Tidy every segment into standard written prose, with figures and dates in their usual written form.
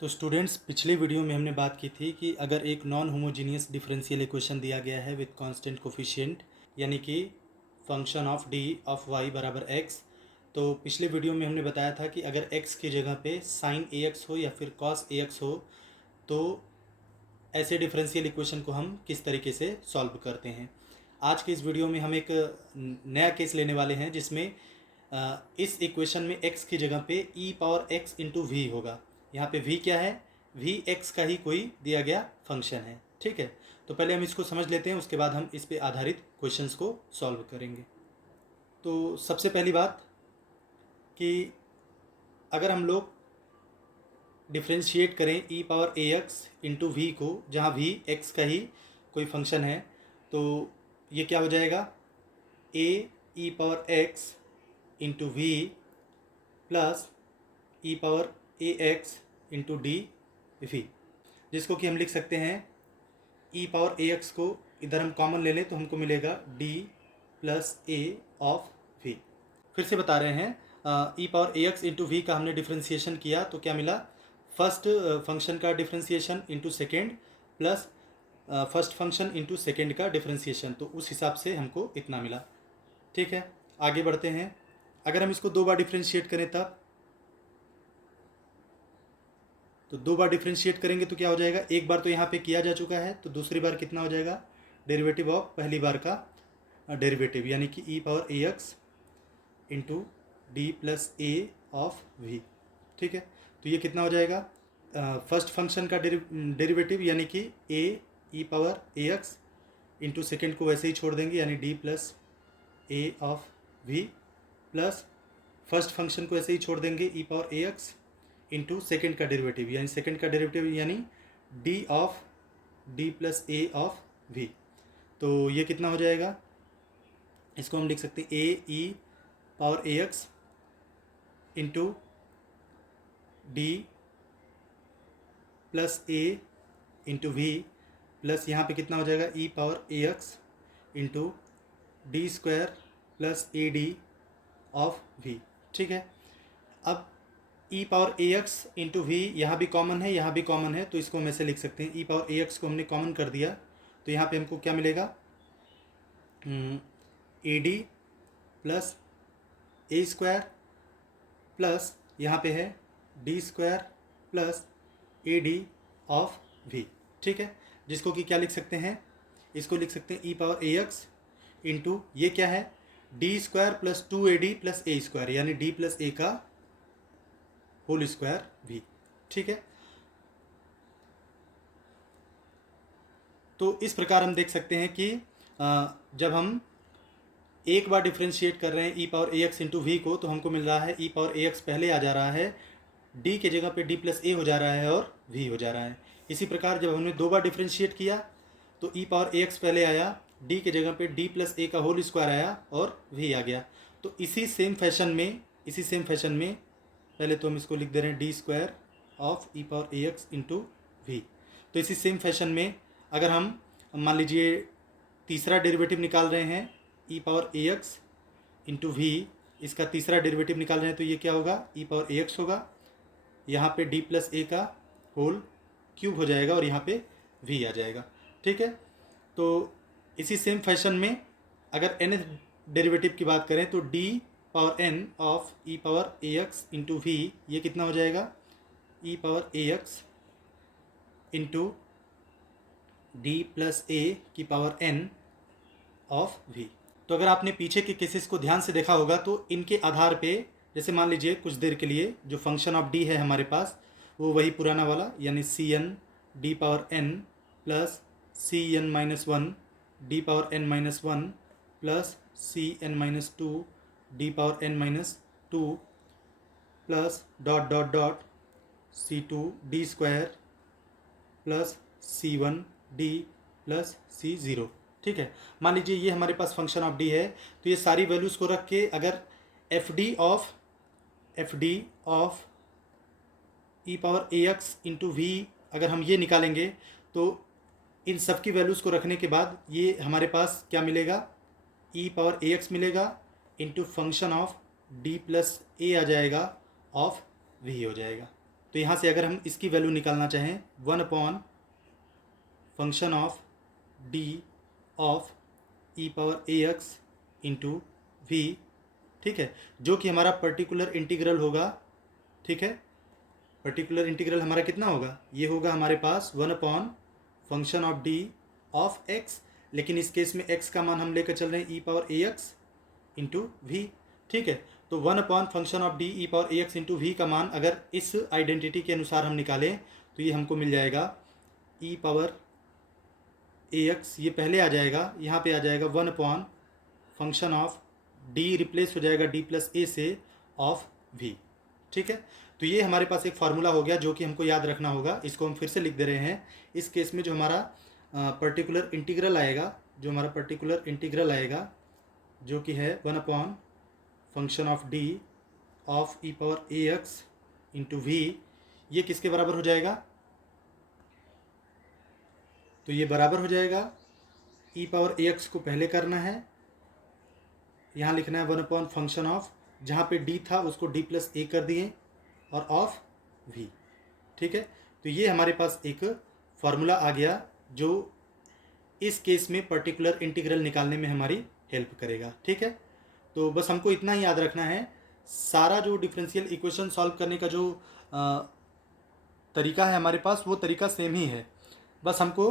तो स्टूडेंट्स, पिछले वीडियो में हमने बात की थी कि अगर एक नॉन होमोजीनियस डिफरेंशियल इक्वेशन दिया गया है विद कांस्टेंट कोफिशिएंट, यानी कि function of D of Y बराबर एक्स, तो पिछले वीडियो में हमने बताया था कि अगर एक्स की जगह पे साइन ए एक्स हो या फिर कॉस ए एक्स हो तो ऐसे डिफरेंशियल इक्वेशन को हम किस तरीके से सॉल्व करते हैं। आज के इस वीडियो में हम एक नया केस लेने वाले हैं जिसमें इस इक्वेशन में x की जगह पे e power x into V होगा। यहाँ पे v क्या है? v x का ही कोई दिया गया फंक्शन है। ठीक है, तो पहले हम इसको समझ लेते हैं, उसके बाद हम इस पे आधारित क्वेश्चंस को सॉल्व करेंगे। तो सबसे पहली बात कि अगर हम लोग डिफ्रेंशिएट करें e power A X into V को, जहाँ v x का ही कोई फंक्शन है, तो ये क्या हो जाएगा? a e power x into V plus E power A X into D V, जिसको कि हम लिख सकते हैं ई पावर ए एक्स को इधर हम कॉमन ले लें तो हमको मिलेगा D plus A of V. फिर से बता रहे हैं, E power A X into V का हमने डिफ्रेंसिएशन किया तो क्या मिला? फर्स्ट फंक्शन का differentiation into second plus first function into second का डिफ्रेंसिएशन, तो उस हिसाब से हमको इतना मिला। ठीक है, आगे बढ़ते हैं। अगर हम इसको दो बार डिफ्रेंशिएट करें तब, तो दो बार डिफ्रेंशिएट करेंगे तो क्या हो जाएगा? एक बार तो यहाँ पे किया जा चुका है, तो दूसरी बार कितना हो जाएगा? डेरिवेटिव ऑफ पहली बार का डेरिवेटिव, यानी कि E power A X into D plus A of V. ठीक है, तो ये कितना हो जाएगा? फर्स्ट फंक्शन का डेरिवेटिव यानी कि A E power A X into second को वैसे ही छोड़ देंगे, यानी D plus A of V, plus first function को ऐसे ही छोड़ देंगे E power A X into second का डेरिवेटिव, यानी सेकेंड का डेरिवेटिव यानी D of D plus A of V. तो ये कितना हो जाएगा? इसको हम लिख सकते हैं A E power A X into D plus A into V, plus यहाँ पे कितना हो जाएगा? E power A X into D square plus A D of V. ठीक है, अब E power A X into V यहाँ भी कॉमन है, यहाँ भी कॉमन है, तो इसको हम ऐसे लिख सकते हैं। ई पावर ए एक्स को हमने कॉमन कर दिया तो यहाँ पे हमको क्या मिलेगा? A D plus A square plus यहाँ पे है D square plus A D of V. ठीक है, जिसको कि क्या लिख सकते हैं? इसको लिख सकते हैं E power A X into ये क्या है? D square plus two A D plus A square, यानी डी प्लस ए का होल स्क्वायर भी। ठीक है, तो इस प्रकार हम देख सकते हैं कि जब हम एक बार डिफ्रेंशिएट कर रहे हैं E power A X into V को, तो हमको मिल रहा है ई पावर ए एक्स पहले आ जा रहा है, डी के जगह पे डी प्लस ए हो जा रहा है और वी हो जा रहा है। इसी प्रकार जब हमने दो बार डिफ्रेंशिएट किया तो ई पावर ए एक्स पहले आया, डी के जगह पे डी प्लस ए का होल स्क्वायर आया और वी आ गया। तो इसी सेम फैशन में पहले तो हम इसको लिख दे रहे हैं D square of E power A X into V. तो इसी सेम फैशन में अगर हम मान लीजिए तीसरा डेरिवेटिव निकाल रहे हैं E power A X into V, इसका तीसरा डेरिवेटिव निकाल रहे हैं तो ये क्या होगा? ई पावर ए एक्स होगा, यहाँ पे डी प्लस ए का होल क्यूब हो जाएगा और यहाँ पे वी आ जाएगा। ठीक है, तो इसी सेम फैशन में अगर एन डेरिवेटिव की बात करें तो D power N of E power A X into V, ये कितना हो जाएगा? E power A X into D plus A की पावर एन ऑफ वी। तो अगर आपने पीछे के केसेस को ध्यान से देखा होगा तो इनके आधार पे, जैसे मान लीजिए कुछ देर के लिए जो फंक्शन ऑफ डी है हमारे पास वो वही पुराना वाला, यानी C N D power N plus C N minus one D power N minus one plus C N minus two D power N minus two plus dot dot dot C two D square plus C one D plus C zero. ठीक है, मान लीजिए ये हमारे पास function of D है, तो ये सारी वैल्यूज़ को रख के अगर F D of E power A X into V अगर हम ये निकालेंगे तो इन सब की वैल्यूज़ को रखने के बाद ये हमारे पास क्या मिलेगा? ई पावर ए एक्स मिलेगा into function of D plus A आ जाएगा ऑफ वी हो जाएगा। तो तो यहाँ से अगर हम इसकी वैल्यू निकालना चाहें 1 upon function of D of E power A X into V, ठीक है, जो कि हमारा पर्टिकुलर इंटीग्रल होगा, ठीक है। पर्टिकुलर इंटीग्रल हमारा कितना होगा, ये होगा हमारे पास 1 upon function of D of x, लेकिन इस केस में एक्स का मान हम लेकर चल रहे हैं E power A X into V, ठीक है। तो 1 upon function of D E power A X into V का मान अगर इस आइडेंटिटी के अनुसार हम निकालें तो ये हमको मिल जाएगा ई पावर ए एक्स, ये पहले आ जाएगा, यहाँ पे आ जाएगा 1 upon function of D, replace हो जाएगा डी प्लस ए से ऑफ वी, ठीक है। तो ये हमारे पास एक फार्मूला हो गया जो कि हमको याद रखना होगा। इसको हम फिर से लिख दे रहे हैं। इस केस में जो हमारा पर्टिकुलर इंटीग्रल आएगा, जो कि है 1 upon function of D of E power A X into V, ये किसके बराबर हो जाएगा, तो ये बराबर हो जाएगा ई पावर ए एक्स को पहले करना है, यहाँ लिखना है 1 अपॉन फंक्शन ऑफ, जहाँ पे डी था उसको डी प्लस ए कर दिए और ऑफ वी, ठीक है। तो ये हमारे पास एक फार्मूला आ गया जो इस केस में पर्टिकुलर इंटीग्रल निकालने में हमारी हेल्प करेगा, ठीक है। तो बस हमको इतना ही याद रखना है, सारा जो डिफरेंशियल इक्वेशन सॉल्व करने का जो तरीका है हमारे पास वो तरीका सेम ही है, बस हमको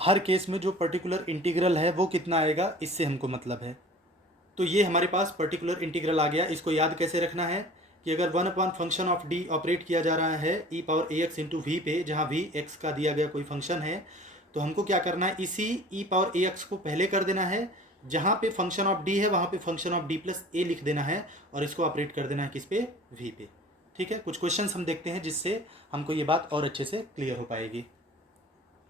हर केस में जो पर्टिकुलर इंटीग्रल है वो कितना आएगा इससे हमको मतलब है। तो ये हमारे पास पर्टिकुलर इंटीग्रल आ गया। इसको याद कैसे रखना है कि अगर 1 upon function of D operate किया जा रहा है E power A X into V पे, जहाँ वी एक्स का दिया गया कोई फंक्शन है, तो हमको क्या करना है, इसी ई पावर ए एक्स को पहले कर देना है, जहाँ पे फंक्शन ऑफ डी है वहाँ पे फंक्शन ऑफ डी प्लस ए लिख देना है और इसको ऑपरेट कर देना है किस पे, वी पे, ठीक है। कुछ क्वेश्चंस हम देखते हैं जिससे हमको ये बात और अच्छे से क्लियर हो पाएगी।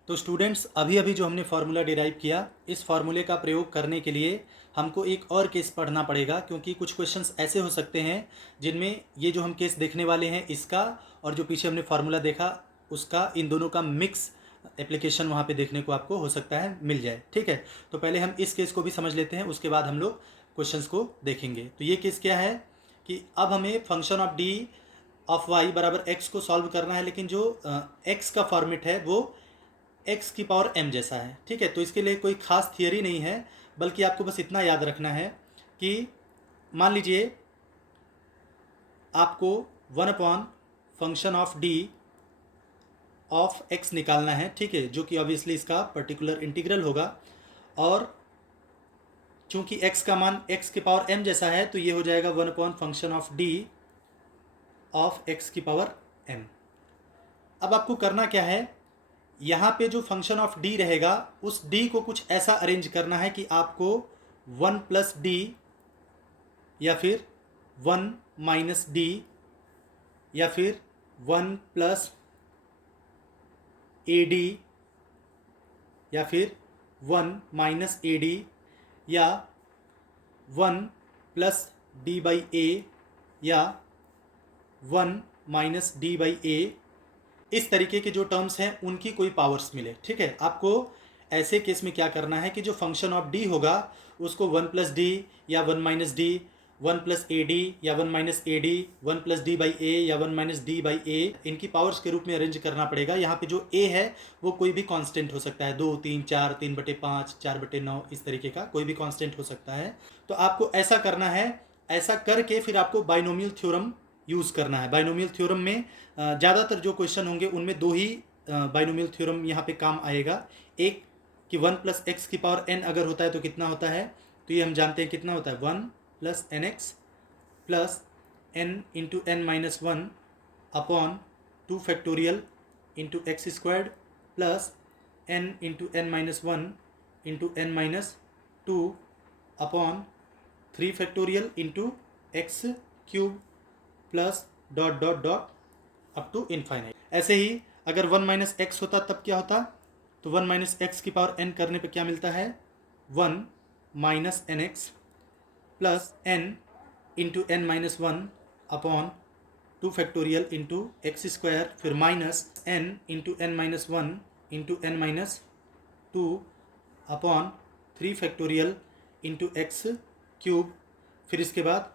तो स्टूडेंट्स, अभी अभी जो हमने फार्मूला डिराइव किया, इस फार्मूले का प्रयोग करने के लिए हमको एक और केस पढ़ना पड़ेगा, क्योंकि कुछ क्वेश्चंस ऐसे हो सकते हैं जिनमें ये जो हम केस देखने वाले हैं इसका और जो पीछे हमने फार्मूला देखा उसका, इन दोनों का मिक्स एप्लीकेशन वहाँ पे देखने को आपको हो सकता है मिल जाए, ठीक है। तो पहले हम इस केस को भी समझ लेते हैं, उसके बाद हम लोग क्वेश्चंस को देखेंगे। तो ये केस क्या है कि अब हमें function of D of Y बराबर एक्स को सॉल्व करना है, लेकिन जो एक्स का फॉर्मेट है वो एक्स की पावर एम जैसा है, ठीक है। तो इसके लिए कोई खास थियरी नहीं है, बल्कि आपको बस इतना याद रखना है कि मान लीजिए आपको 1 upon function of D of x निकालना है, ठीक है, जो कि ऑब्वियसली इसका पर्टिकुलर इंटीग्रल होगा, और चूंकि एक्स का मान एक्स की पावर एम जैसा है तो ये हो जाएगा 1 upon function of D of x की पावर एम। अब आपको करना क्या है, यहाँ पे जो फंक्शन ऑफ डी रहेगा उस डी को कुछ ऐसा अरेंज करना है कि आपको 1 प्लस डी या फिर 1 माइनस डी या फिर 1 प्लस ए डी या फिर 1 माइनस ए डी या 1 प्लस डी बाई ए या 1 माइनस डी बाई ए, इस तरीके के जो टर्म्स हैं उनकी कोई पावर्स मिले, ठीक है। आपको ऐसे केस में क्या करना है कि जो फंक्शन ऑफ डी होगा उसको 1 प्लस डी या 1 minus D, 1 plus A D या 1 minus A D, 1 plus D by A या 1 माइनस डी बाई ए, इनकी पावर्स के रूप में अरेंज करना पड़ेगा। यहाँ पे जो ए है वो कोई भी कांस्टेंट हो सकता है, 2, 3, 4, 3/5, 4/9, इस तरीके का कोई भी कांस्टेंट हो सकता है। तो आपको ऐसा करना है, ऐसा करके फिर आपको बाइनोमियल थ्योरम यूज़ करना है। बाइनोमियल थ्योरम में ज़्यादातर जो क्वेश्चन होंगे उनमें दो ही बाइनोमियल थ्योरम यहाँ पे काम आएगा। एक कि 1 प्लस एक्स की पावर n अगर होता है तो कितना होता है, तो ये हम जानते हैं कितना होता है, 1 plus N X plus n into N minus 1 upon 2 factorial into X squared plus n into N minus 1 into N minus 2 upon 3 factorial into X cube plus dot dot dot up to infinite. ऐसे ही अगर 1 minus x होता तब क्या होता, तो 1 minus X की power n करने पे क्या मिलता है, 1 minus N X plus n into N minus 1 upon 2 factorial into X square, फिर minus n into N minus 1 into N minus 2 upon 3 factorial into X cube, फिर इसके बाद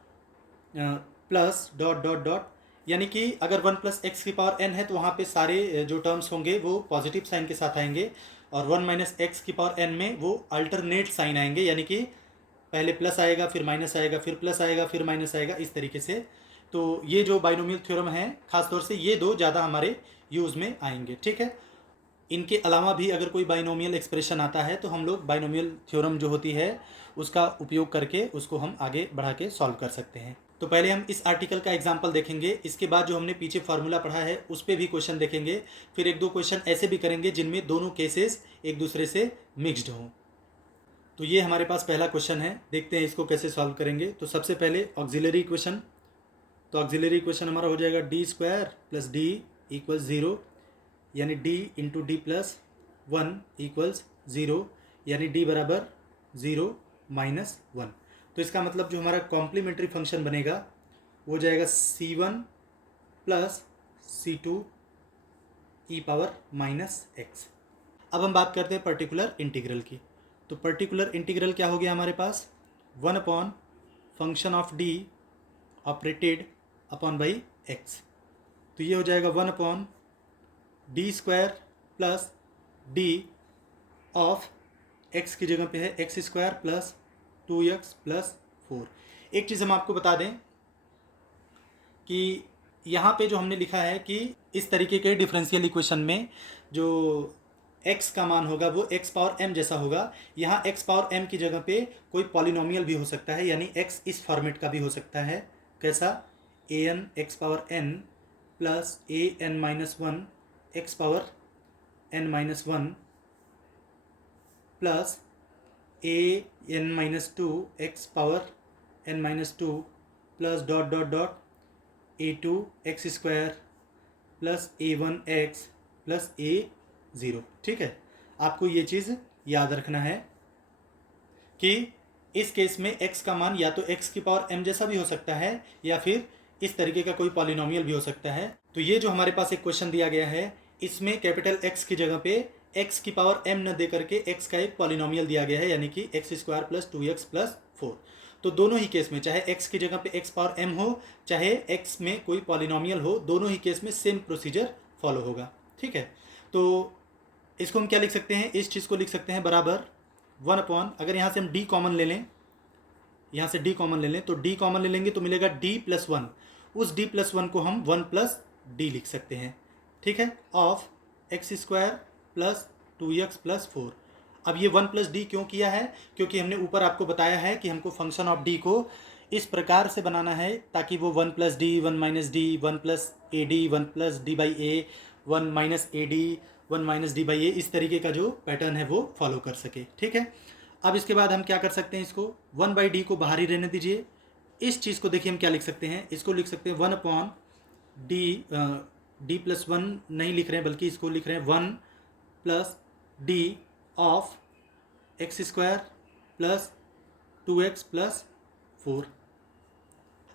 प्लस डॉट डॉट डॉट, यानी कि अगर 1 प्लस एक्स की power n है तो वहाँ पे सारे जो टर्म्स होंगे वो पॉजिटिव साइन के साथ आएंगे, और 1 माइनस एक्स की पावर n में वो अल्टरनेट साइन आएंगे, यानी कि पहले प्लस आएगा, फिर माइनस आएगा, फिर प्लस आएगा, फिर माइनस आएगा, इस तरीके से। तो ये जो बाइनोमियल थ्योरम है, खासतौर से ये दो ज़्यादा हमारे यूज़ में आएंगे, ठीक है। इनके अलावा भी अगर कोई बाइनोमियल एक्सप्रेशन आता है तो हम लोग बाइनोमियल थ्योरम जो होती है उसका उपयोग करके उसको हम आगे बढ़ा के सॉल्व कर सकते हैं। तो पहले हम इस आर्टिकल का एग्जाम्पल देखेंगे, इसके बाद जो हमने पीछे फार्मूला पढ़ा है उस पर भी क्वेश्चन देखेंगे, फिर एक दो क्वेश्चन ऐसे भी करेंगे जिनमें दोनों केसेस एक दूसरे से मिक्स्ड हों। तो ये हमारे पास पहला क्वेश्चन है, देखते हैं इसको कैसे सॉल्व करेंगे। तो सबसे पहले ऑक्सिलरी इक्वेशन, तो ऑक्सिलरी इक्वेशन हमारा हो जाएगा D square plus D equals zero, यानी D into D plus one equals zero, यानी डी बराबर ज़ीरो माइनस वन। तो इसका मतलब जो हमारा कॉम्प्लीमेंट्री फंक्शन बनेगा वो जाएगा c1 प्लस c2 ई पावर माइनस एक्स। अब हम बात करते हैं पर्टिकुलर इंटीग्रल की। तो पर्टिकुलर इंटीग्रल क्या हो गया हमारे पास, 1 upon function of D operated upon by x. तो ये हो जाएगा 1 upon D square plus D of x की जगह पे है x square plus 2x plus 4। एक चीज़ हम आपको बता दें कि यहाँ पे जो हमने लिखा है कि इस तरीके के डिफरेंशियल इक्वेशन में जो x का मान होगा वो x पावर m जैसा होगा। यहाँ x पावर m की जगह पे कोई पॉलिनोमियल भी हो सकता है, यानी x इस फॉर्मेट का भी हो सकता है। कैसा, an x power n plus an minus one x power n minus one plus an minus two x power n minus two plus dot dot dot a2 x square plus a1 x plus a0। ठीक है, आपको ये चीज़ याद रखना है कि इस case में x का मान या तो x की पावर m जैसा भी हो सकता है या फिर इस तरीके का कोई पॉलिनोमियल भी हो सकता है। तो ये जो हमारे पास एक क्वेश्चन दिया गया है इसमें कैपिटल X की जगह पे x की पावर m न दे करके x का एक पॉलिनोमियल दिया गया है, यानी कि x square plus 2x plus 4। तो दोनों ही केस में चाहे x की जगह पे x पावर m हो चाहे x में कोई पॉलिनोमियल हो, दोनों ही केस में सेम प्रोसीजर फॉलो होगा। ठीक है, तो इसको हम क्या लिख सकते हैं, इस चीज़ को लिख सकते हैं बराबर 1 अपॉन, अगर यहाँ से हम d कॉमन ले लें, यहाँ से d कॉमन ले लें तो d कॉमन ले लेंगे तो मिलेगा d प्लस वन, उस d प्लस वन को हम 1 प्लस डी लिख सकते हैं। ठीक है, of x square plus 2x plus 4। अब ये 1 प्लस डी क्यों किया है, क्योंकि हमने ऊपर आपको बताया है कि हमको फंक्शन ऑफ डी को इस प्रकार से बनाना है ताकि वो 1 plus D, 1 minus D, 1 plus A D, 1 plus D by A, 1 minus A D, 1 minus D by A, इस तरीके का जो पैटर्न है वो फॉलो कर सके। ठीक है, अब इसके बाद हम क्या कर सकते हैं, इसको 1 बाई डी को बाहर ही रहने दीजिए। इस चीज़ को देखिए हम क्या लिख सकते हैं, इसको लिख सकते हैं 1 upon D, D plus one नहीं लिख रहे हैं बल्कि इसको लिख रहे हैं 1 plus D of x square plus 2x plus 4।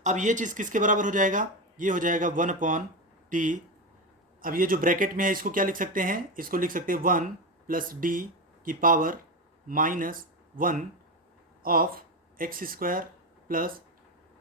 अब ये चीज़ किसके बराबर हो जाएगा, ये हो जाएगा 1 अपॉन डी। अब ये जो ब्रैकेट में है इसको क्या लिख सकते हैं, इसको लिख सकते हैं 1 प्लस डी की power minus 1 of x square plus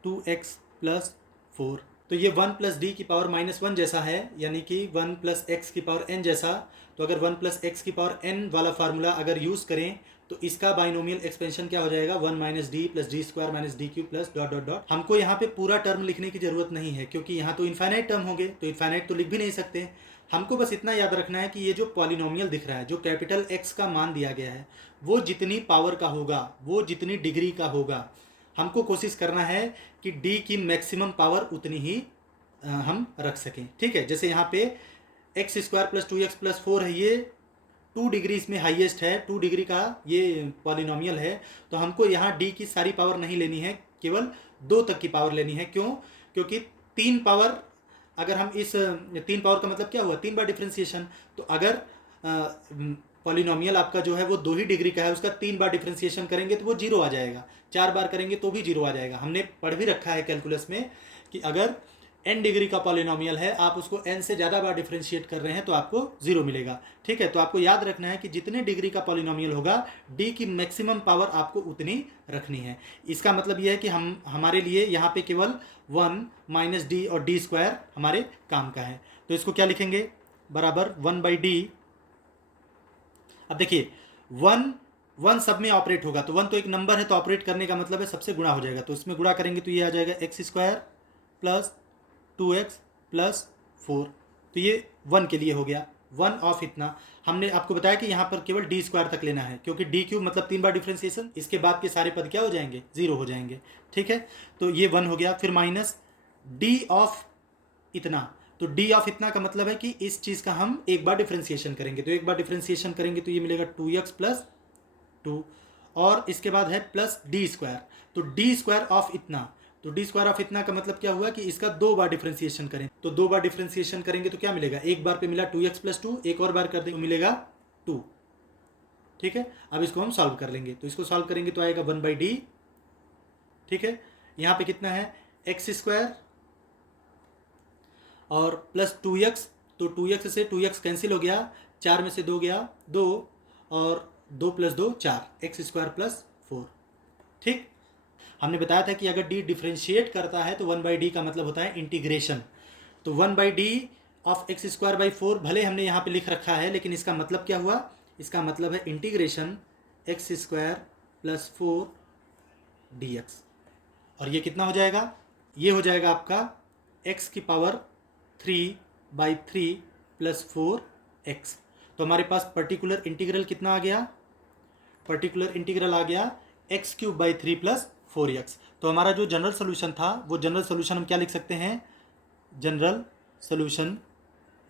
2x plus 4। तो ये 1 प्लस डी की पावर माइनस वन जैसा है, यानी कि 1 प्लस एक्स की पावर n जैसा। तो अगर 1 प्लस एक्स की पावर n वाला फार्मूला अगर यूज़ करें तो इसका बाइनोमियल एक्सपेंशन क्या हो जाएगा, 1 minus D plus D square minus D cube plus dot dot dot. हमको यहाँ पे पूरा टर्म लिखने की ज़रूरत नहीं है क्योंकि यहाँ तो इन्फाइनाइट टर्म होंगे, तो इन्फाइनाइट तो लिख भी नहीं सकते। हमको बस इतना याद रखना है कि ये जो पॉलिनोमियल दिख रहा है, जो कैपिटल X का मान दिया गया है, वो जितनी पावर का होगा, वो जितनी डिग्री का होगा, हमको कोशिश करना है कि d की मैक्सिमम पावर उतनी ही हम रख सकें। ठीक है, जैसे यहाँ पे x square plus 2x plus 4 है, ये 2 डिग्री इसमें हाईएस्ट है, 2 डिग्री का ये पॉलिनोमियल है। तो हमको यहाँ d की सारी पावर नहीं लेनी है, केवल 2 तक की पावर लेनी है। क्यों, क्योंकि 3 पावर, अगर हम इस 3 पावर का मतलब क्या हुआ, 3 बार डिफ्रेंसिएशन। तो अगर पॉलिनोमियल आपका जो है वो 2 ही डिग्री का है, उसका 3 बार डिफ्रेंसिएशन करेंगे तो वो 0 आ जाएगा, 4 बार करेंगे तो भी 0 आ जाएगा। हमने पढ़ भी रखा है कैलकुलस में कि अगर n डिग्री का पॉलिनोमियल है, आप उसको n से ज़्यादा बार डिफ्रेंशिएट कर रहे हैं तो आपको 0 मिलेगा। ठीक है, तो आपको याद रखना है कि जितने डिग्री का पॉलिनोमियल होगा d की मैक्सिमम पावर आपको उतनी रखनी है। इसका मतलब यह है कि हमारे लिए यहाँ पे केवल वन माइनस डी और डी स्क्वायर हमारे काम का है। तो इसको क्या लिखेंगे, बराबर 1/d। अब देखिए वन वन सब में ऑपरेट होगा, तो वन तो एक नंबर है, तो ऑपरेट करने का मतलब है सबसे गुणा हो जाएगा, तो इसमें गुणा करेंगे तो ये आ जाएगा x square plus 2x plus 4। तो ये वन के लिए हो गया, वन ऑफ इतना। हमने आपको बताया कि यहाँ पर केवल डी स्क्वायर तक लेना है, क्योंकि डी क्यूब मतलब 3 बार डिफ्रेंसिएशन, इसके बाद के सारे पद क्या हो जाएंगे, 0 हो जाएंगे। ठीक है, तो ये 1 हो गया। फिर माइनस डी ऑफ इतना, तो डी ऑफ इतना का मतलब है कि इस चीज़ का हम एक बार डिफ्रेंसिएशन करेंगे, तो एक बार डिफ्रेंसिएशन करेंगे तो ये मिलेगा 2x प्लस 2, और इसके बाद है प्लस डी स्क्वायर, तो डी स्क्वायर ऑफ इतना, तो डी स्क्वायर ऑफ इतना का मतलब क्या हुआ कि इसका 2 बार डिफ्रेंसिएशन करें, तो 2 बार डिफ्रेंसिएशन करेंगे तो क्या मिलेगा, एक बार पे मिला 2x प्लस 2, एक और बार कर देंगे तो मिलेगा 2। ठीक है, अब इसको हम सॉल्व कर लेंगे, तो इसको सॉल्व करेंगे तो आएगा 1/d। ठीक है, यहाँ पे कितना है एक्स स्क्वायर और प्लस 2x, तो 2x से 2x कैंसिल हो गया, 4 में से 2 गया 2, और 2 प्लस 2 4, एक्स स्क्वायर प्लस 4। ठीक, हमने बताया था कि अगर d डिफ्रेंशिएट करता है तो 1/d का मतलब होता है इंटीग्रेशन। तो 1/d of x square by 4 भले हमने यहाँ पे लिख रखा है, लेकिन इसका मतलब क्या हुआ, इसका मतलब है integration x square plus 4 dx। और ये कितना हो जाएगा, ये हो जाएगा आपका x की पावर 3/3 प्लस 4x। तो हमारे पास पर्टिकुलर इंटीग्रल कितना आ गया, पर्टिकुलर इंटीग्रल आ गया x³/3 प्लस 4x। तो हमारा जो जनरल सोल्यूशन था, वो जनरल सोल्यूशन हम क्या लिख सकते हैं, जनरल सोल्यूशन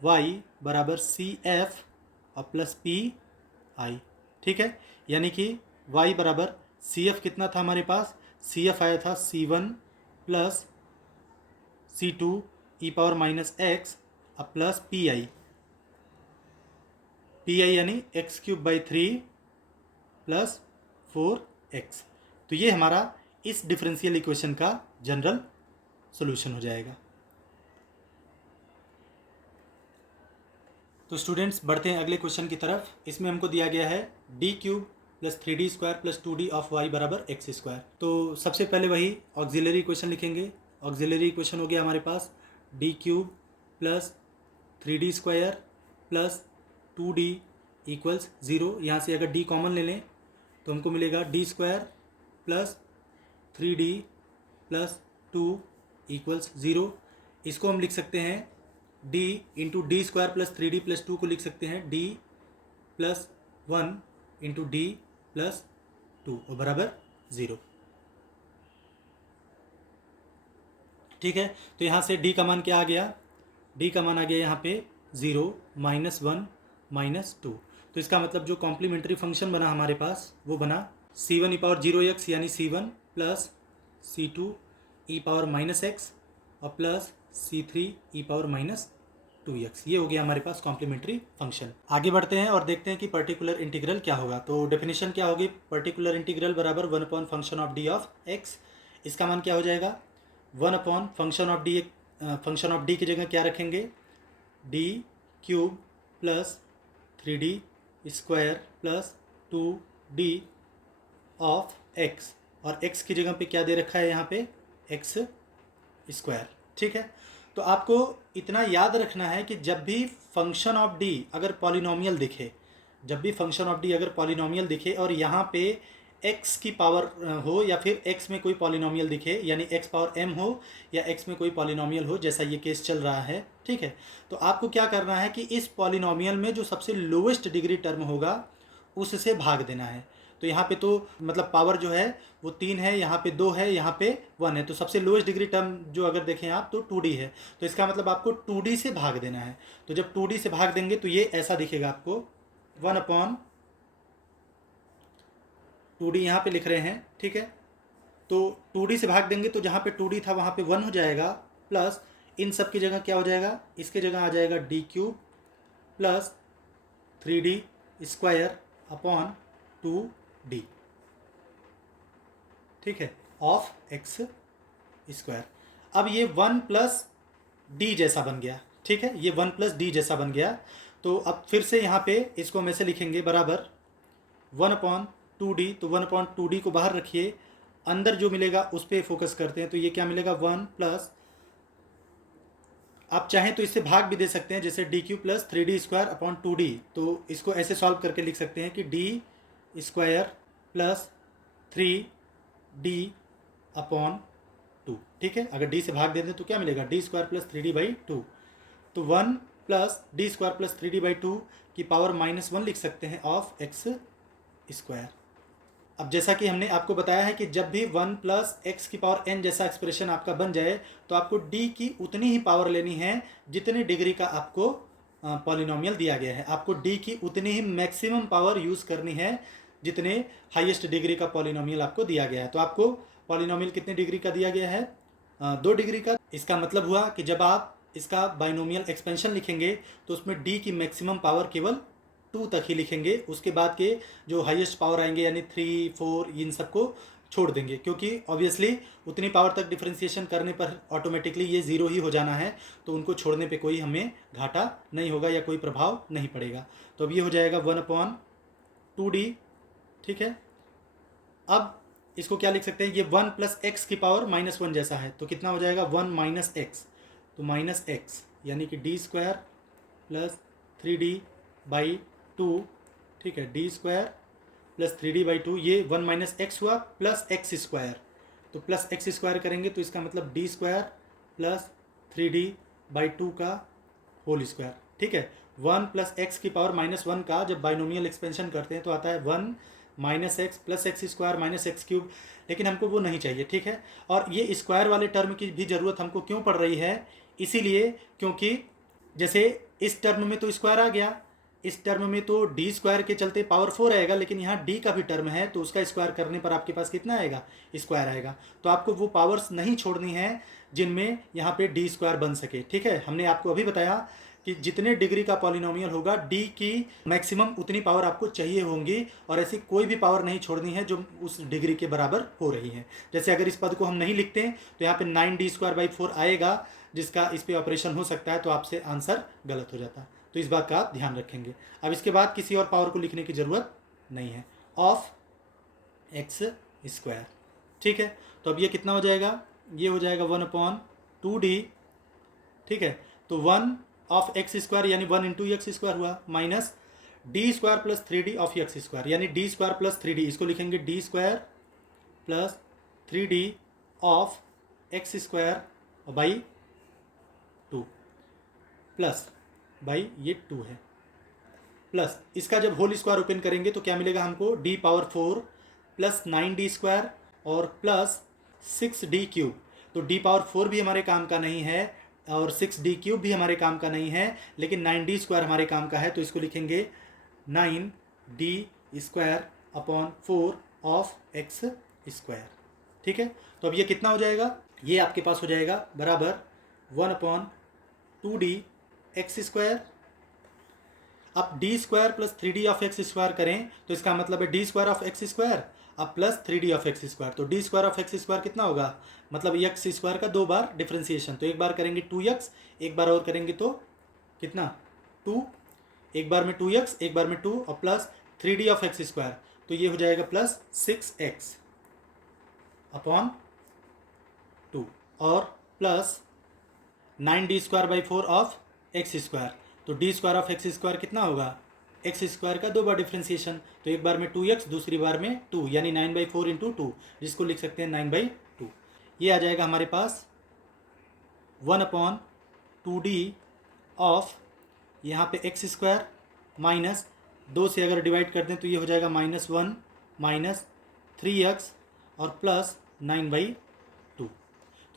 y बराबर CF और प्लस PI। ठीक है, यानी कि y बराबर CF कितना था हमारे पास, CF आया था C1 plus C2 e power minus x और प्लस PI यानी x³/3 प्लस 4x। तो ये हमारा इस डिफरेंशियल इक्वेशन का जनरल सॉल्यूशन हो जाएगा। तो स्टूडेंट्स बढ़ते हैं अगले क्वेश्चन की तरफ। इसमें हमको दिया गया है d³ plus 3d square plus 2d of y बराबर एक्स स्क्वायर। तो सबसे पहले वही ऑक्सिलरी इक्वेशन लिखेंगे। ऑक्सिलरी इक्वेशन हो गया हमारे पास d³ plus 3d square plus 2d equals 0। यहाँ से अगर d कॉमन ले लें तो हमको मिलेगा d square plus 3d plus 2 equals 0। इसको हम लिख सकते हैं d into D square plus 3d plus 2 को लिख सकते हैं d plus 1 into D plus 2 और बराबर 0। ठीक है, तो यहाँ से d का मान क्या आ गया, d का मान आ गया यहाँ पे 0 -1 -2। तो इसका मतलब जो कॉम्प्लीमेंट्री फंक्शन बना हमारे पास वो बना c1 e पावर 0x यानी c1 plus c2 e power minus x और plus c3 e power minus 2x। ये हो गया हमारे पास कॉम्प्लीमेंट्री फंक्शन। आगे बढ़ते हैं और देखते हैं कि पर्टिकुलर इंटीग्रल क्या होगा। तो डेफिनेशन क्या होगी, पर्टिकुलर इंटीग्रल बराबर 1 upon function of d of x। इसका मान क्या हो जाएगा, 1 upon function of d, function of d की जगह क्या रखेंगे, d³ plus 3d square plus 2d of x, और x की जगह पे क्या दे रखा है यहाँ पे x स्क्वायर। ठीक है, तो आपको इतना याद रखना है कि जब भी फंक्शन ऑफ d अगर पॉलिनोमियल दिखे, जब भी फंक्शन ऑफ d अगर पॉलिनोमियल दिखे और यहाँ पे x की पावर हो या फिर x में कोई पॉलिनोमियल दिखे, यानी x पावर m हो या x में कोई पॉलिनोमियल हो, जैसा ये केस चल रहा है। ठीक है, तो आपको क्या करना है कि इस पॉलिनोमियल में जो सबसे लोवेस्ट डिग्री टर्म होगा उससे भाग देना है। तो यहाँ पे तो मतलब पावर जो है वो 3 है, यहाँ पे 2 है, यहाँ पे 1 है, तो सबसे लोएस्ट डिग्री टर्म जो अगर देखें आप तो 2d है। तो इसका मतलब आपको 2d से भाग देना है। तो जब 2d से भाग देंगे तो ये ऐसा दिखेगा आपको 1 अपॉन 2d यहाँ पे लिख रहे हैं। ठीक है, तो 2d से भाग देंगे तो जहाँ पे 2d था वहाँ पे 1 हो जाएगा, प्लस इन सब की जगह क्या हो जाएगा, इसके जगह आ जाएगा d³ plus 3d square upon 2d। ठीक है, ऑफ एक्स स्क्वायर। अब ये 1 प्लस डी जैसा बन गया। ठीक है, ये 1 प्लस डी जैसा बन गया। तो अब फिर से यहाँ पे इसको हम ऐसे लिखेंगे बराबर 1 अपॉन 2d। तो 1 अपॉन 2d को बाहर रखिए अंदर जो मिलेगा उस पर फोकस करते हैं। तो ये क्या मिलेगा, 1 प्लस, आप चाहें तो इससे भाग भी दे सकते हैं, जैसे D Q plus 3d² upon 2d। तो इसको ऐसे सॉल्व करके लिख सकते हैं कि d² प्लस 3d अपॉन 2। ठीक है, अगर d से भाग दे दें तो क्या मिलेगा, d² प्लस 3d/2। तो 1 प्लस d² प्लस 3d/2 की पावर -1 लिख सकते हैं ऑफ x²। अब जैसा कि हमने आपको बताया है कि जब भी 1 प्लस एक्स की पावर n जैसा एक्सप्रेशन आपका बन जाए तो आपको d की उतनी ही पावर लेनी है जितनी डिग्री का आपको पॉलिनोमियल दिया गया है। आपको d की उतनी ही मैक्सिमम पावर यूज़ करनी है जितने हाईएस्ट डिग्री का पॉलिनोमियल आपको दिया गया है। तो आपको पॉलिनोमियल कितने डिग्री का दिया गया है, 2 डिग्री का। इसका मतलब हुआ कि जब आप इसका बाइनोमियल एक्सपेंशन लिखेंगे तो उसमें d की मैक्सिमम पावर केवल 2 तक ही लिखेंगे। उसके बाद के जो हाईएस्ट पावर आएंगे यानी 3, 4, इन सबको छोड़ देंगे, क्योंकि ऑब्वियसली उतनी पावर तक डिफ्रेंसिएशन करने पर ऑटोमेटिकली ये ज़ीरो ही हो जाना है। तो उनको छोड़ने पे कोई हमें घाटा नहीं होगा या कोई प्रभाव नहीं पड़ेगा। तो अब ये हो जाएगा 1/2d। ठीक है, अब इसको क्या लिख सकते हैं, ये 1 प्लस एक्स की पावर -1 जैसा है। तो कितना हो जाएगा, 1 माइनस एक्स। तो माइनस एक्स यानी कि d² प्लस 3d/2। ठीक है, d² प्लस 3d/2, ये 1 माइनस एक्स हुआ प्लस x²। तो प्लस x² करेंगे तो इसका मतलब d² प्लस 3d/2 का होल स्क्वायर। ठीक है, 1 प्लस एक्स की पावर -1 का जब बाइनोमियल एक्सपेंशन करते हैं तो आता है 1 minus x plus x² minus x³। लेकिन हमको वो नहीं चाहिए। ठीक है, और ये स्क्वायर वाले टर्म की भी ज़रूरत हमको क्यों पड़ रही है, इसीलिए क्योंकि जैसे इस टर्म में तो स्क्वायर आ गया, इस टर्म में तो d² के चलते पावर 4 आएगा, लेकिन यहाँ d का भी टर्म है तो उसका स्क्वायर करने पर आपके पास कितना आएगा, स्क्वायर आएगा। तो आपको वो पावर्स नहीं छोड़नी है जिनमें यहाँ पे d² बन सके। ठीक है, हमने आपको अभी बताया कि जितने डिग्री का पॉलिनोमियल होगा d की मैक्सिमम उतनी पावर आपको चाहिए होंगी, और ऐसी कोई भी पावर नहीं छोड़नी है जो उस डिग्री के बराबर हो रही है। जैसे अगर इस पद को हम नहीं लिखते हैं तो यहाँ पे 9d²/4 आएगा, जिसका इस पर ऑपरेशन हो सकता है, तो आपसे आंसर गलत हो जाता है। तो इस बात का आप ध्यान रखेंगे। अब इसके बाद किसी और पावर को लिखने की ज़रूरत नहीं है, ऑफ x²। ठीक है, तो अब ये कितना हो जाएगा, ये हो जाएगा 1/2d। ठीक है, तो 1 ऑफ x² यानी 1 इंटू x² हुआ, minus d² plus 3d of x² यानी d² प्लस 3d, इसको लिखेंगे d² plus 3d of x² /2 plus by ये 2 है, प्लस इसका जब होल स्क्वायर ओपन करेंगे तो क्या मिलेगा हमको, d⁴ प्लस 9d² और प्लस 6d³ तो d⁴ भी हमारे काम का नहीं है और 6d³ भी हमारे काम का नहीं है, लेकिन 9d² हमारे काम का है। तो इसको लिखेंगे 9d² अपॉन 4 ऑफ x²। ठीक है, तो अब ये कितना हो जाएगा, ये आपके पास हो जाएगा बराबर 1/2d x²। अब d² plus 3d of x² करें तो इसका मतलब है d² ऑफ x² अब प्लस 3d ऑफ x²। तो d² ऑफ x² कितना होगा, मतलब x² का 2 बार डिफ्रेंसिएशन। तो एक बार करेंगे 2x, एक बार और करेंगे तो कितना 2, एक बार में 2x, एक बार में 2 और प्लस 3d ऑफ x²। तो ये हो जाएगा प्लस 6x अपॉन 2 और प्लस 9d²/4 ऑफ x²। तो d² ऑफ x² कितना होगा, x² का 2 बार डिफ्रेंसिएशन। तो एक बार में 2x, दूसरी बार में 2 यानी 9/4 इंटू 2, जिसको लिख सकते हैं 9/2। ये आ जाएगा हमारे पास 1/2d ऑफ यहाँ पे x² माइनस 2 से अगर डिवाइड कर दें तो ये हो जाएगा -1 माइनस 3x और प्लस 9/2।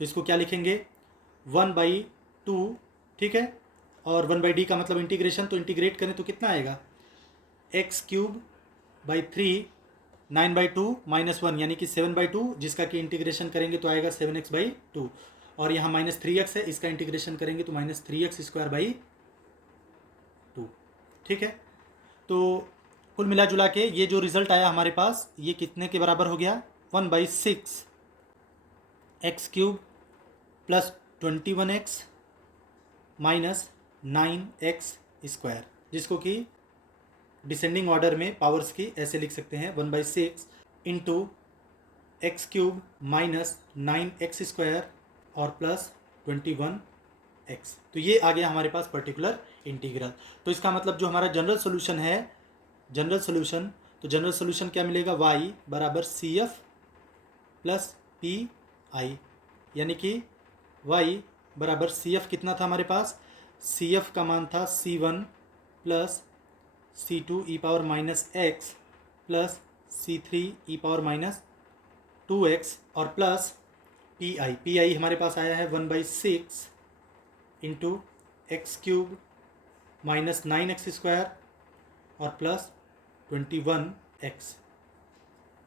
तो इसको क्या लिखेंगे 1/2। ठीक है, और 1/d का मतलब इंटीग्रेशन, तो इंटीग्रेट करें तो कितना आएगा x³/3 9/2 माइनस 1 यानी कि 7/2, जिसका कि इंटीग्रेशन करेंगे तो आएगा 7x/2 और यहाँ -3x है, इसका इंटीग्रेशन करेंगे तो -3x² ठीक है, तो कुल मिला जुला के ये जो रिजल्ट आया हमारे पास ये कितने के बराबर हो गया 1/6 x³ plus 21x minus 9x², जिसको कि डिसेंडिंग ऑर्डर में पावर्स की ऐसे लिख सकते हैं 1/6 into X cube minus 9x² और प्लस 21x। तो ये आ गया हमारे पास पर्टिकुलर इंटीग्रल। तो इसका मतलब जो हमारा जनरल सोल्यूशन है, जनरल सोल्यूशन क्या मिलेगा, y बराबर CF प्लस PI, यानी कि y बराबर CF कितना था हमारे पास, CF का मान था C1 plus C2 e power minus x plus C3 e power minus 2x और प्लस PI हमारे पास आया है 1/6 into X cube minus 9x² और प्लस 21x।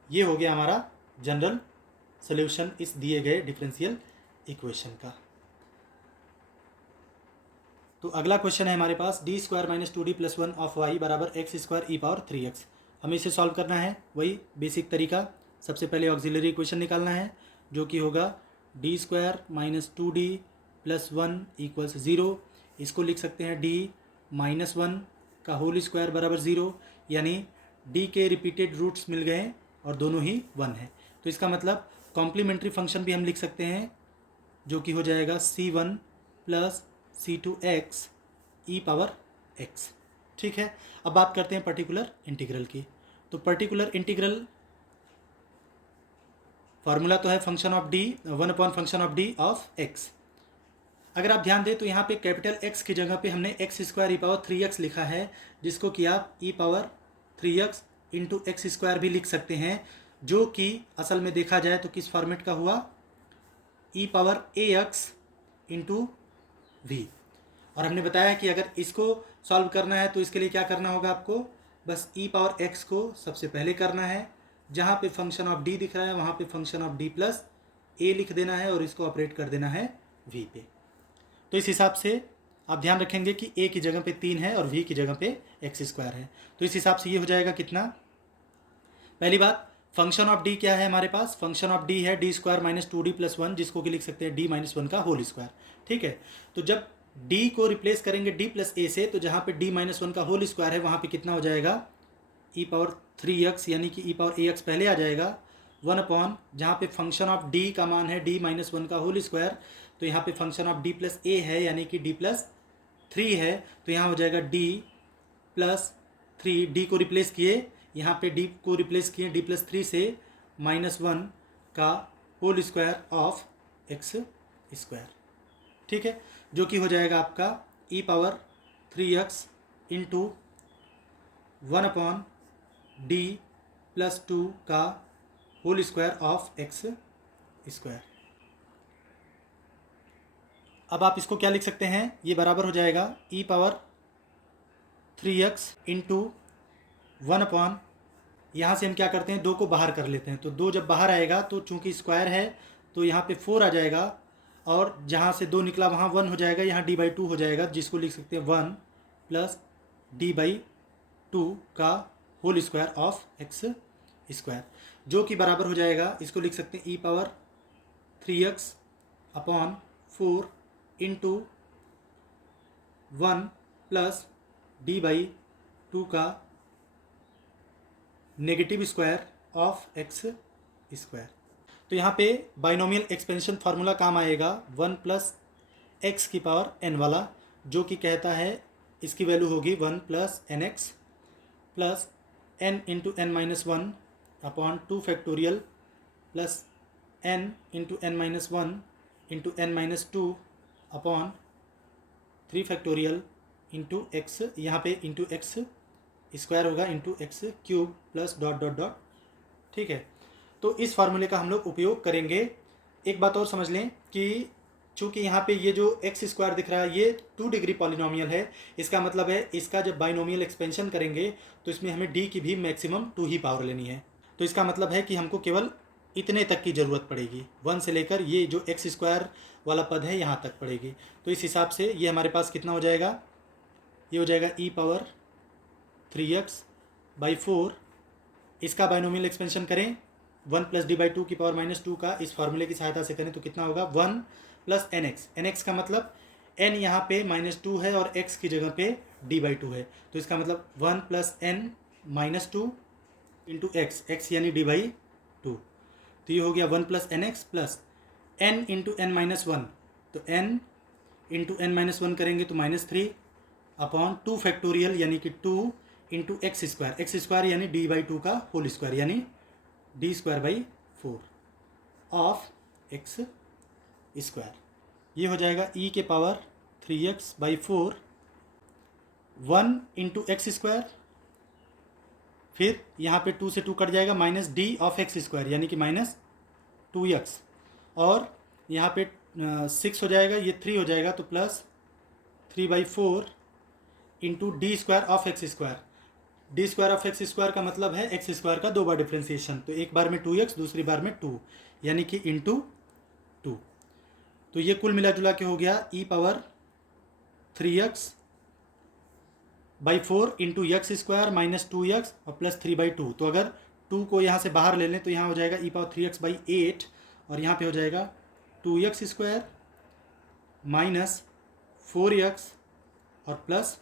ये हो गया हमारा जनरल सोल्यूशन इस दिए गए डिफरेंशियल इक्वेशन का। तो अगला क्वेश्चन है हमारे पास d² minus 2d plus 1 of y बराबर x² e पावर 3x। हमें इसे सॉल्व करना है, वही बेसिक तरीका। सबसे पहले ऑक्सिलरी इक्वेशन निकालना है जो कि होगा d² minus 2d plus 1 equals 0। इसको लिख सकते हैं d माइनस 1 का होल स्क्वायर बराबर 0, यानी d के रिपीटेड रूट्स मिल गए और दोनों ही 1 है। तो इसका मतलब कॉम्प्लीमेंट्री फंक्शन भी हम लिख सकते हैं जो कि हो जाएगा C1 plus C2x e power x। ठीक है, अब बात करते हैं पर्टिकुलर इंटीग्रल की। तो पर्टिकुलर इंटीग्रल फार्मूला तो है function of d 1 upon function of d of x। अगर आप ध्यान दें तो यहाँ पे कैपिटल x की जगह पे हमने x² e पावर 3x लिखा है, जिसको कि आप e power 3x into x² भी लिख सकते हैं, जो कि असल में देखा जाए तो किस फॉर्मेट का हुआ, e power ax into v। और हमने बताया कि अगर इसको सॉल्व करना है तो इसके लिए क्या करना होगा, आपको बस e पावर x को सबसे पहले करना है, जहाँ पे फंक्शन ऑफ d दिख रहा है वहाँ पे function of d plus a लिख देना है और इसको ऑपरेट कर देना है v पे। तो इस हिसाब से आप ध्यान रखेंगे कि a की जगह पे 3 है और v की जगह पे x² है। तो इस हिसाब से ये हो जाएगा कितना, पहली बात फंक्शन ऑफ d क्या है हमारे पास, फंक्शन ऑफ d है d² माइनस 2d प्लस 1, जिसको कि लिख सकते हैं d माइनस 1 का होल स्क्वायर। ठीक है, तो जब d को रिप्लेस करेंगे d प्लस a से, तो जहाँ पे d माइनस 1 का होल स्क्वायर है वहाँ पे कितना हो जाएगा, e पावर 3x, यानी कि e पावर ax पहले आ जाएगा 1 अपॉन, जहाँ पे फंक्शन ऑफ d का मान है d माइनस 1 का होल स्क्वायर, तो यहाँ पे function of d plus a है यानी कि d प्लस 3 है, तो यहाँ हो जाएगा d प्लस 3, d को रिप्लेस किए, यहाँ पे d को रिप्लेस किए d प्लस 3 से माइनस 1 का होल स्क्वायर ऑफ x²। ठीक है, जो कि हो जाएगा आपका e power 3x into 1 upon d plus 2 का होल स्क्वायर ऑफ x²। अब आप इसको क्या लिख सकते हैं, ये बराबर हो जाएगा e power 3x into 1 upon, यहाँ से हम क्या करते हैं 2 को बाहर कर लेते हैं, तो 2 जब बाहर आएगा तो चूंकि स्क्वायर है तो यहाँ पे 4 आ जाएगा, और जहाँ से 2 निकला वहाँ 1 हो जाएगा, यहाँ d/2 हो जाएगा, जिसको लिख सकते हैं 1 प्लस d/2 का होल स्क्वायर ऑफ x², जो कि बराबर हो जाएगा, इसको लिख सकते हैं e power 3x upon 4 into 1 plus d/2 का नेगेटिव स्क्वायर ऑफ x²। तो यहाँ पे बाइनोमियल एक्सपेंशन फार्मूला काम आएगा 1 प्लस एक्स की पावर n वाला, जो कि कहता है इसकी वैल्यू होगी 1 plus nx plus n into n minus 1 upon 2 factorial plus n into n minus 1 into n minus 2 upon 3 factorial into x, यहाँ पे इंटू एक्स स्क्वायर होगा into X cube plus dot dot dot. ठीक है, तो इस फार्मूले का हम लोग उपयोग करेंगे। एक बात और समझ लें कि चूंकि यहाँ पे ये जो x² दिख रहा है ये 2 डिग्री पॉलिनोमियल है, इसका मतलब है इसका जब बाइनोमियल एक्सपेंशन करेंगे तो इसमें हमें d की भी मैक्सिमम 2 ही पावर लेनी है। तो इसका मतलब है कि हमको केवल इतने तक की ज़रूरत पड़ेगी, 1 से लेकर ये जो x² वाला पद है यहाँ तक पड़ेगी। तो इस हिसाब से ये हमारे पास कितना हो जाएगा, ये हो जाएगा e पावर 3x/4। इसका बाइनोमियल एक्सपेंशन करें 1 प्लस d/2 की पावर माइनस 2 का, इस फार्मूले की सहायता से करें तो कितना होगा 1 प्लस nx का मतलब n यहाँ पे -2 है और x की जगह पे d/2 है, तो इसका मतलब 1 plus n minus 2 into x यानी d/2। तो ये हो गया 1 plus N X plus n into N minus one, तो n into N minus one करेंगे तो -3 अपॉन 2 फैक्टोरियल यानी कि 2 इंटू एक्स स्क्वायर यानी d/2 का होल स्क्वायर यानी d²/4 ऑफ एक्स स्क्वायर। ये हो जाएगा e के power 3x/4 1 into X square, फिर यहाँ पे 2 से 2 कट जाएगा minus d of x square यानी कि -2x, और यहाँ पे 6 हो जाएगा, ये 3 हो जाएगा तो plus 3/4 into d² of x square. d² of x square का मतलब है एक्स स्क्वायर का 2 बार डिफ्रेंसिएशन, तो एक बार में 2x दूसरी बार में 2 यानी कि इंटू 2। तो ये कुल मिला जुला के हो गया e power 3x/4 into X square minus 2x और प्लस 3/2। तो अगर 2 को यहाँ से बाहर ले लें तो यहाँ हो जाएगा e पावर 3x/8 और यहाँ पे हो जाएगा 2x स्क्वायर माइनस 4x और प्लस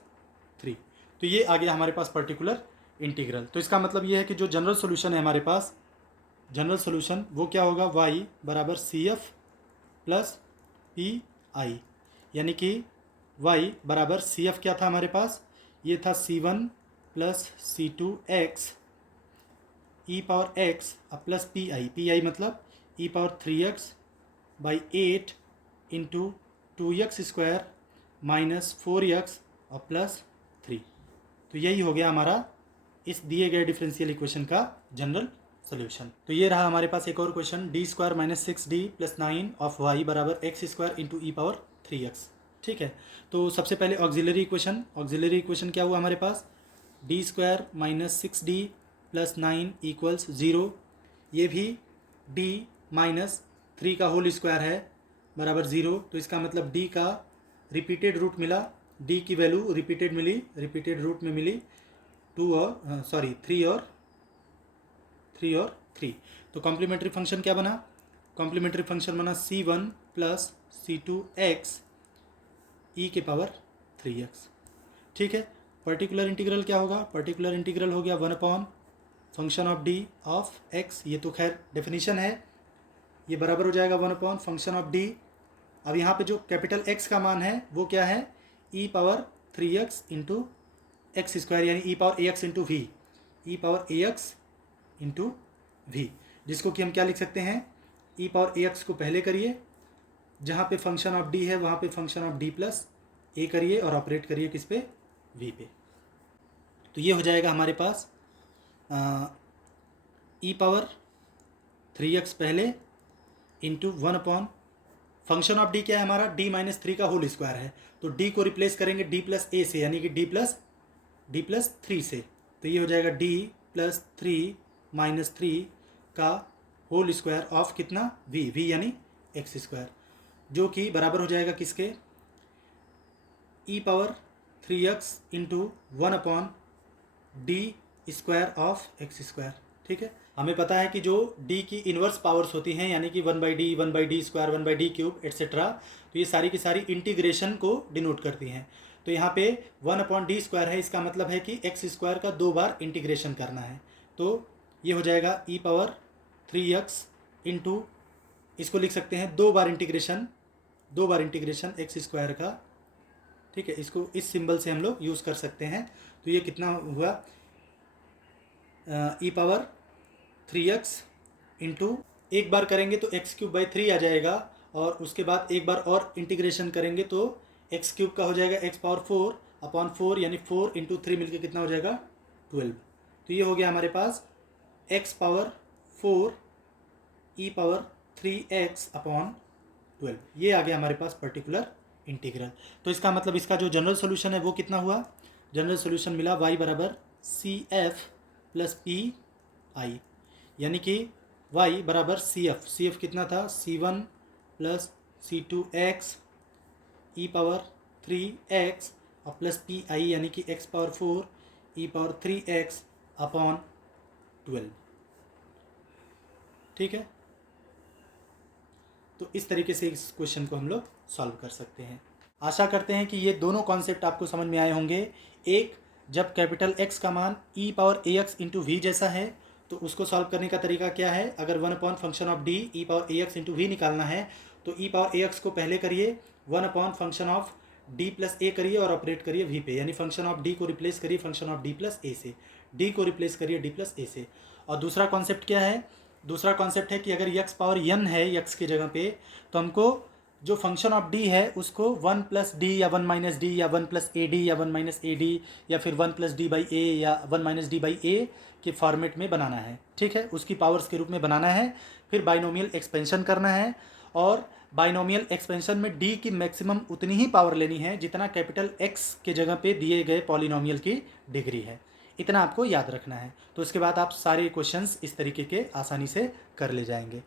3। तो ये आ गया हमारे पास पर्टिकुलर इंटीग्रल। तो इसका मतलब ये है कि जो जनरल सोल्यूशन है हमारे पास, जनरल सोल्यूशन वो क्या होगा, y बराबर CF प्लस PI, यानी कि y बराबर CF क्या था हमारे पास, ये था C1 plus C2x e power x plus PI मतलब e power 3x/8 into 2x square minus 4x और प्लस 3। तो यही हो गया हमारा इस दिए गए डिफरेंशियल इक्वेशन का जनरल सोल्यूशन। तो ये रहा हमारे पास एक और question, d² minus 6d plus 9 of y बराबर एक्स स्क्वायर इंटू ई पावर 3x। ठीक है, तो सबसे पहले ऑक्सिलरी इक्वेशन क्या हुआ हमारे पास, d² minus 6d plus 9 equals 0। ये भी d माइनस 3 का होल स्क्वायर है बराबर 0, तो इसका मतलब d का रिपीटेड रूट मिला, d की वैल्यू रिपीटेड रूट में मिली 3 और 3। तो कॉम्प्लीमेंट्री फंक्शन क्या बना, कॉम्प्लीमेंट्री फंक्शन बना C1 प्लस C2x e के पावर 3x। ठीक है, पर्टिकुलर इंटीग्रल क्या होगा, पर्टिकुलर इंटीग्रल हो गया 1 upon function of d of x, ये तो खैर डेफिनेशन है, ये बराबर हो जाएगा 1 अपॉन फंक्शन ऑफ d। अब यहाँ पे जो कैपिटल x का मान है वो क्या है, e power 3x into X square यानी e power ax into V, e power ax into V, जिसको कि हम क्या लिख सकते हैं, e पावर ax को पहले करिए, जहाँ पे फंक्शन ऑफ d है वहाँ पे function of d plus a करिए और ऑपरेट करिए किस पे, v पे। तो ये हो जाएगा हमारे पास e पावर 3x पहले into 1 upon function of d क्या है हमारा, d माइनस 3 का होल स्क्वायर है, तो d को रिप्लेस करेंगे d प्लस a से यानी कि d प्लस 3 से, तो ये हो जाएगा d प्लस 3 माइनस 3 का होल स्क्वायर ऑफ कितना, v यानी एक्स स्क्वायर, जो कि बराबर हो जाएगा किसके, e power 3x into 1 upon d square of x square. ठीक है, हमें पता है कि जो d की इन्वर्स पावर्स होती हैं यानी कि 1/d 1/d square 1/d cube etcetera, तो ये सारी की सारी इंटीग्रेशन को डिनोट करती हैं। तो यहाँ पे 1 अपॉन d स्क्वायर है, इसका मतलब है कि एक्स स्क्वायर का 2 बार इंटीग्रेशन करना है, तो ये हो जाएगा e पावर 3x इंटू, इसको लिख सकते हैं 2 बार इंटीग्रेशन एक्स स्क्वायर का। ठीक है, इसको इस सिंबल से हम लोग यूज़ कर सकते हैं। तो ये कितना हुआ, e पावर 3x इंटू एक बार करेंगे तो x³/3 आ जाएगा, और उसके बाद एक बार और इंटीग्रेशन करेंगे तो x³ का हो जाएगा x पावर 4 अपॉन 4 यानी 4 इंटू 3 मिलकर कितना हो जाएगा 12। तो ये हो गया हमारे पास x power 4 e power 3x upon 12, ये आ गया हमारे पास पर्टिकुलर इंटीग्रल। तो इसका मतलब इसका जो जनरल सोल्यूशन है वो कितना हुआ, जनरल सोल्यूशन मिला y बराबर CF प्लस PI, यानी कि y बराबर CF कितना था, C1 plus C2x e power 3x और प्लस PI यानी कि x power 4 e power 3x upon 12। ठीक है, तो इस तरीके से इस क्वेश्चन को हम लोग सॉल्व कर सकते हैं। आशा करते हैं कि ये दोनों कॉन्सेप्ट आपको समझ में आए होंगे। एक, जब कैपिटल X का मान e power ax into V जैसा है तो उसको सॉल्व करने का तरीका क्या है, अगर 1 upon function of D E power A X into V निकालना है तो ई पावर ए एक्स को पहले करिए 1 upon function of D plus A करिए और ऑपरेट करिए वी पे, यानी फंक्शन ऑफ डी को रिप्लेस करिए function of D plus A से, डी को रिप्लेस करिए डी प्लस ए से। और दूसरा कॉन्सेप्ट क्या है, दूसरा कॉन्सेप्ट है कि अगर यक्स पावर एन है यक्स की जगह पे, तो हमको जो फंक्शन ऑफ डी है उसको 1 प्लस डी या 1 माइनस डी या 1 प्लस ए डी या 1 माइनस ए डी या फिर 1 प्लस डी बाई ए या 1 माइनस डी बाई ए के फॉर्मेट में बनाना है, ठीक है, उसकी पावर्स के रूप में बनाना है। फिर बाइनोमियल एक्सपेंशन करना है और बाइनोमियल एक्सपेंशन में डी की मैक्सिमम उतनी ही पावर लेनी है जितना कैपिटल एक्स के जगह पे दिए गए पॉलिनोमियल की डिग्री है, इतना आपको याद रखना है। तो उसके बाद आप सारे क्वेश्चंस इस तरीके के आसानी से कर ले जाएंगे।